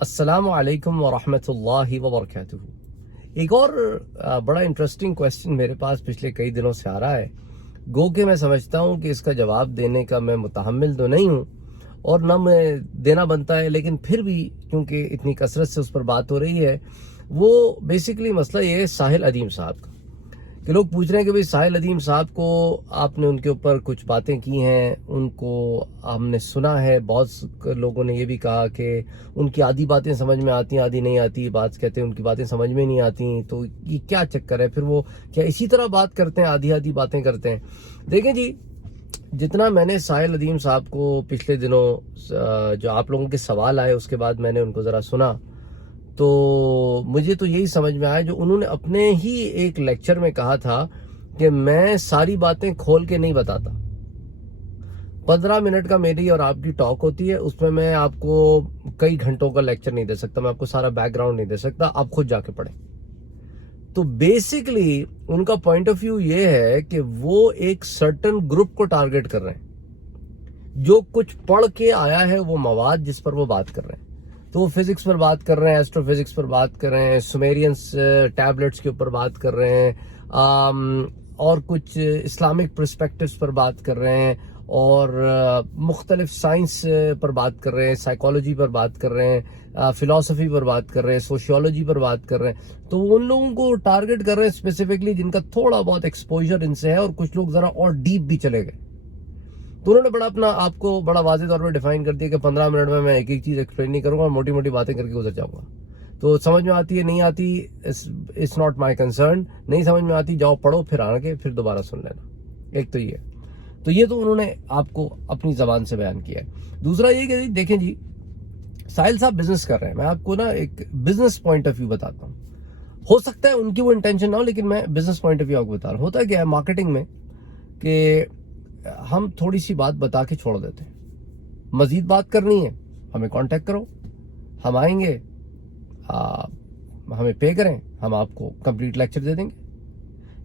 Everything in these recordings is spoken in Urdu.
السلام علیکم ورحمۃ اللہ وبرکاتہ. ایک اور بڑا انٹرسٹنگ کویسچن میرے پاس پچھلے کئی دنوں سے آ رہا ہے. گو کہ میں سمجھتا ہوں کہ اس کا جواب دینے کا میں متحمل تو نہیں ہوں اور نہ میں دینا بنتا ہے، لیکن پھر بھی کیونکہ اتنی کثرت سے اس پر بات ہو رہی ہے، وہ بیسیکلی مسئلہ یہ ہے ساحل ادیم صاحب کا. کہ لوگ پوچھ رہے ہیں کہ بھئی ساحل ادیم صاحب کو آپ نے ان کے اوپر کچھ باتیں کی ہیں، ان کو ہم نے سنا ہے. بہت لوگوں نے یہ بھی کہا کہ ان کی آدھی باتیں سمجھ میں آتی ہیں، آدھی نہیں آتی. بات کہتے ہیں ان کی باتیں سمجھ میں نہیں آتی، تو یہ کیا چکر ہے؟ پھر وہ کیا اسی طرح بات کرتے ہیں، آدھی آدھی باتیں کرتے ہیں؟ دیکھیں جی، جتنا میں نے ساحل ادیم صاحب کو پچھلے دنوں جو آپ لوگوں کے سوال آئے اس کے بعد میں نے ان کو ذرا سنا، تو مجھے تو یہی سمجھ میں آیا جو انہوں نے اپنے ہی ایک لیکچر میں کہا تھا کہ میں ساری باتیں کھول کے نہیں بتاتا. 15 منٹ کا میری اور آپ کی ٹاک ہوتی ہے، اس میں آپ کو کئی گھنٹوں کا لیکچر نہیں دے سکتا، میں آپ کو سارا بیک گراؤنڈ نہیں دے سکتا، آپ خود جا کے پڑھیں. تو بیسیکلی ان کا پوائنٹ آف ویو یہ ہے کہ وہ ایک سرٹن گروپ کو ٹارگٹ کر رہے ہیں جو کچھ پڑھ کے آیا ہے وہ مواد جس پر وہ بات کر رہے ہیں. تو وہ فزکس پر بات کر رہے ہیں، ایسٹرو فزکس پر بات کر رہے ہیں، سومیرینس ٹیبلٹس کے اوپر بات کر رہے ہیں، اور کچھ اسلامک پرسپیکٹوز پر بات کر رہے ہیں، اور مختلف سائنس پر بات کر رہے ہیں، سائیکالوجی پر بات کر رہے ہیں، فلاسفی پر بات کر رہے ہیں، سوشیولوجی پر بات کر رہے ہیں. تو وہ ان لوگوں کو ٹارگٹ کر رہے ہیں اسپیسیفکلی جن کا تھوڑا بہت ایکسپوجر ان سے ہے، اور کچھ لوگ ذرا اور ڈیپ بھی چلے گئے. تو انہوں نے بڑا اپنا آپ کو بڑا واضح طور پہ ڈیفائن کر دیا کہ 15 منٹ میں ایک ایک چیز ایکسپلین نہیں کروں گا، موٹی موٹی باتیں کر کے گزر جاؤں گا. تو سمجھ میں آتی ہے نہیں آتی، اٹس ناٹ مائی کنسرن. نہیں سمجھ میں آتی جاؤ پڑھو، پھر آ کے پھر دوبارہ سن لینا. ایک تو یہ تو یہ تو انہوں نے آپ کو اپنی زبان سے بیان کیا ہے. دوسرا یہ کہ دیکھیں جی، ساحل صاحب بزنس کر رہے ہیں، میں آپ کو نا ایک بزنس پوائنٹ آف ویو بتاتا ہوں. ہو سکتا ہے ان کی وہ انٹینشن نہ ہو، لیکن میں بزنس پوائنٹ آف ویو آپ کو بتا رہا ہوں. ہوتا ہے کیا ہے مارکیٹنگ میں کہ ہم تھوڑی سی بات بتا کے چھوڑ دیتے ہیں. مزید بات کرنی ہے ہمیں کانٹیکٹ کرو، ہم آئیں گے، ہمیں پے کریں، ہم آپ کو کمپلیٹ لیکچر دے دیں گے.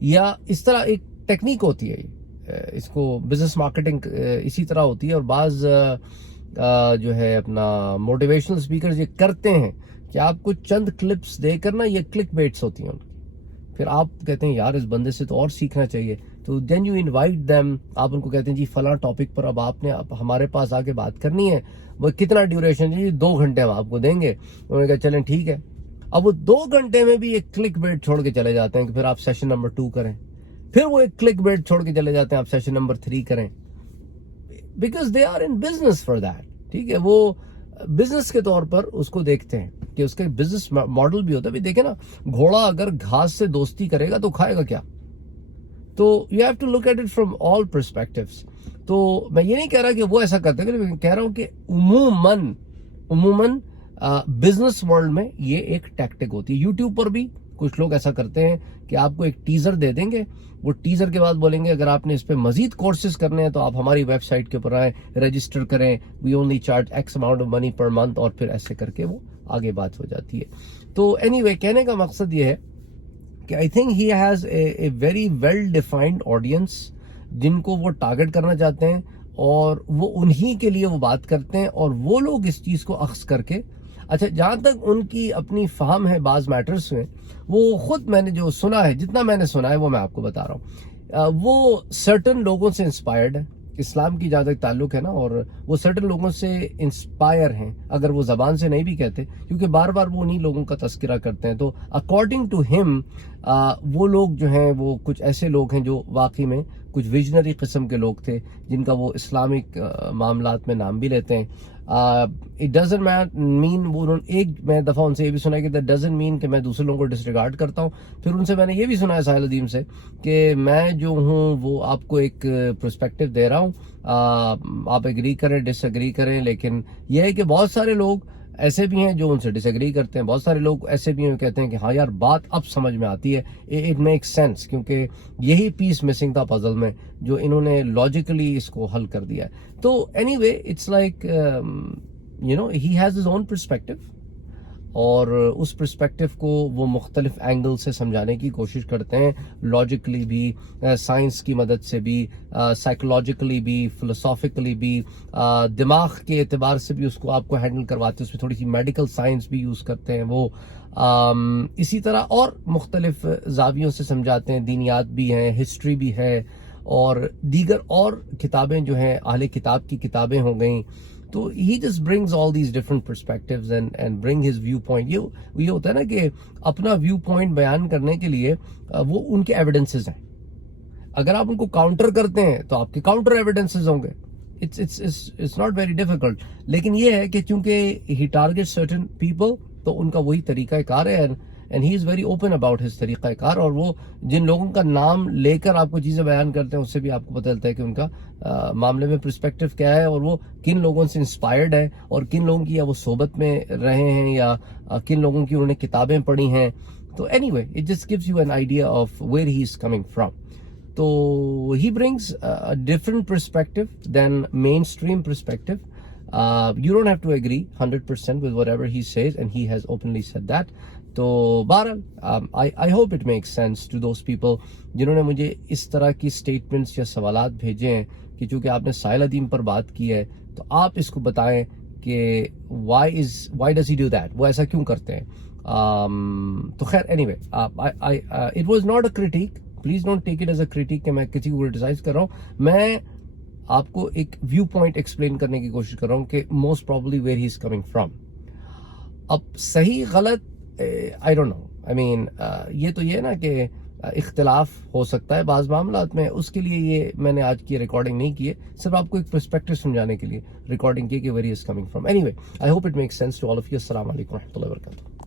یا اس طرح ایک ٹیکنیک ہوتی ہے، اس کو بزنس مارکیٹنگ اسی طرح ہوتی ہے. اور بعض جو ہے اپنا موٹیویشنل اسپیکرز یہ کرتے ہیں کہ آپ کو چند کلپس دے کر نا، یہ کلک بیٹس ہوتی ہیں، پھر آپ کہتے ہیں یار اس بندے سے تو اور سیکھنا چاہیے. تو دین یو انوائٹ دیم، آپ ان کو کہتے ہیں جی فلاں ٹاپک پر اب آپ نے ہمارے پاس آ کے بات کرنی ہے. وہ کتنا ڈیوریشن؟ جی 2 گھنٹے ہم آپ کو دیں گے. انہوں نے کہا چلیں ٹھیک ہے. اب وہ 2 گھنٹے میں بھی ایک کلک بیٹ چھوڑ کے چلے جاتے ہیں کہ پھر آپ سیشن نمبر 2 کریں. پھر وہ ایک کلک بیٹ چھوڑ کے چلے جاتے ہیں آپ سیشن نمبر 3 کریں. Because they are in business for that. ٹھیک ہے، وہ بزنس کے طور پر اس کو دیکھتے ہیں کہ اس کا بزنس ماڈل بھی ہوتا ہے. دیکھیں نا، گھوڑا اگر گھاس سے دوستی کرے گا تو کھائے گا کیا؟ تو you have to look at it from all perspectives. تو میں یہ نہیں کہہ رہا کہ وہ ایسا کرتے ہیں، لیکن کہہ رہا ہوں کہ عموماً بزنس ورلڈ میں یہ ایک ٹیکٹک ہوتی ہے. یوٹیوب پر بھی کچھ لوگ ایسا کرتے ہیں کہ آپ کو ایک ٹیزر دے دیں گے، وہ ٹیزر کے بعد بولیں گے اگر آپ نے اس پہ مزید کورسز کرنے ہیں تو آپ ہماری ویب سائٹ کے اوپر آئیں، رجسٹر کریں، we only charge X amount of money per month, اور پھر ایسے کر کے وہ آگے بات ہو جاتی ہے. تو اینی وے، کہنے کا مقصد یہ ہے کہ I think he has a very well defined audience جن کو وہ ٹارگٹ کرنا چاہتے ہیں، اور وہ انہی کے لیے وہ بات کرتے ہیں. اور وہ لوگ اس چیز کو اخذ کر کے، اچھا جہاں تک ان کی اپنی فہم ہے بعض میٹرز میں، وہ خود میں نے جو سنا ہے، جتنا میں نے سنا ہے وہ میں آپ کو بتا رہا ہوں. وہ سرٹن لوگوں سے انسپائرڈ ہے، اسلام کی جہاں تک تعلق ہے نا، اور وہ سرٹن لوگوں سے انسپائر ہیں، اگر وہ زبان سے نہیں بھی کہتے، کیونکہ بار بار وہ انہی لوگوں کا تذکرہ کرتے ہیں. تو اکارڈنگ ٹو ہم وہ لوگ جو ہیں وہ کچھ ایسے لوگ ہیں جو واقعی میں کچھ ویژنری قسم کے لوگ تھے، جن کا وہ اسلامک معاملات میں نام بھی لیتے ہیں. اٹ ڈزنٹ مین، میں دفعہ ان سے یہ بھی سنا ہے کہ دیٹ ڈزنٹ مین کہ میں دوسرے لوگوں کو ڈسریگارڈ کرتا ہوں. پھر ان سے میں نے یہ بھی سنا ہے ساحل ادیم سے کہ میں جو ہوں وہ آپ کو ایک پرسپیکٹو دے رہا ہوں، آپ ایگری کریں ڈس ایگری کریں، لیکن یہ ہے کہ بہت سارے لوگ ایسے بھی ہیں جو ان سے ڈس ایگری کرتے ہیں، بہت سارے لوگ ایسے بھی ہیں جو کہتے ہیں کہ ہاں یار بات اب سمجھ میں آتی ہے، اٹ میک سینس، کیونکہ یہی پیس مسنگ تھا پزل میں جو انہوں نے لاجیکلی اس کو حل کر دیا ہے. تو anyway it's like you know he has his own perspective. اور اس پرسپیکٹو کو وہ مختلف اینگل سے سمجھانے کی کوشش کرتے ہیں, لاجیکلی بھی, سائنس کی مدد سے بھی, سائیکولوجیکلی بھی, فلسافیکلی بھی, دماغ کے اعتبار سے بھی اس کو آپ کو ہینڈل کرواتے ہیں. اس میں تھوڑی سی میڈیکل سائنس بھی یوز کرتے ہیں وہ, اسی طرح اور مختلف زاویوں سے سمجھاتے ہیں. دینیات بھی ہیں, ہسٹری بھی ہے, اور دیگر اور کتابیں جو ہیں اہل کتاب کی کتابیں ہو گئیں. تو he just brings all these different perspectives and bring his viewpoint. یہ ہوتا ہے نا کہ اپنا ویو پوائنٹ بیان کرنے کے لیے وہ ان کے ایویڈنسز ہیں. اگر آپ ان کو کاؤنٹر کرتے ہیں تو آپ کے کاؤنٹر ایویڈنسز ہوں گے. It's not very difficult. لیکن یہ ہے کہ چونکہ he targets certain people, تو ان کا وہی طریقہ کار ہے, and he is very open about his طریقہ کار. اور وہ جن لوگوں کا نام لے کر آپ کو چیزیں بیان کرتے ہیں اس سے بھی آپ کو پتہ چلتا ہے کہ ان کا معاملے میں پرسپیکٹو کیا ہے, اور وہ کن لوگوں سے انسپائرڈ ہے, اور کن لوگوں کی یا وہ صحبت میں رہے ہیں, یا کن لوگوں کی انہوں نے کتابیں پڑھی ہیں. تو anyway, it just gives you an idea of where he is coming from. So he brings a different perspective than mainstream perspective. You don't have to agree 100% with whatever he says, and he has openly said that. تو بہرحال I hope it makes sense to those people جنہوں نے مجھے اس طرح کی اسٹیٹمنٹس یا سوالات بھیجے ہیں کہ چونکہ آپ نے سائل ادیم پر بات کی ہے تو آپ اس کو بتائیں کہ why does he do that, وہ ایسا کیوں کرتے ہیں. تو خیر anyway, it was not a critique. Please don't take it as a critique کہ میں کسی کو کرٹیسائز کر رہا ہوں. میں آپ کو ایک ویو پوائنٹ ایکسپلین کرنے کی کوشش کر رہا ہوں کہ most probably where he is coming from. اب صحیح غلط I don't know. I mean, یہ تو یہ نا کہ اختلاف ہو سکتا ہے بعض معاملات میں, اس کے لیے یہ میں نے آج کی ریکارڈنگ نہیں کی ہے, صرف آپ کو ایک پرسپیکٹو سمجھانے کے لیے ریکارڈنگ کی کہ where he is coming from. Anyway, I hope it makes sense to all of you. السلام علیکم و رحمۃ اللہ وبرکاتہ.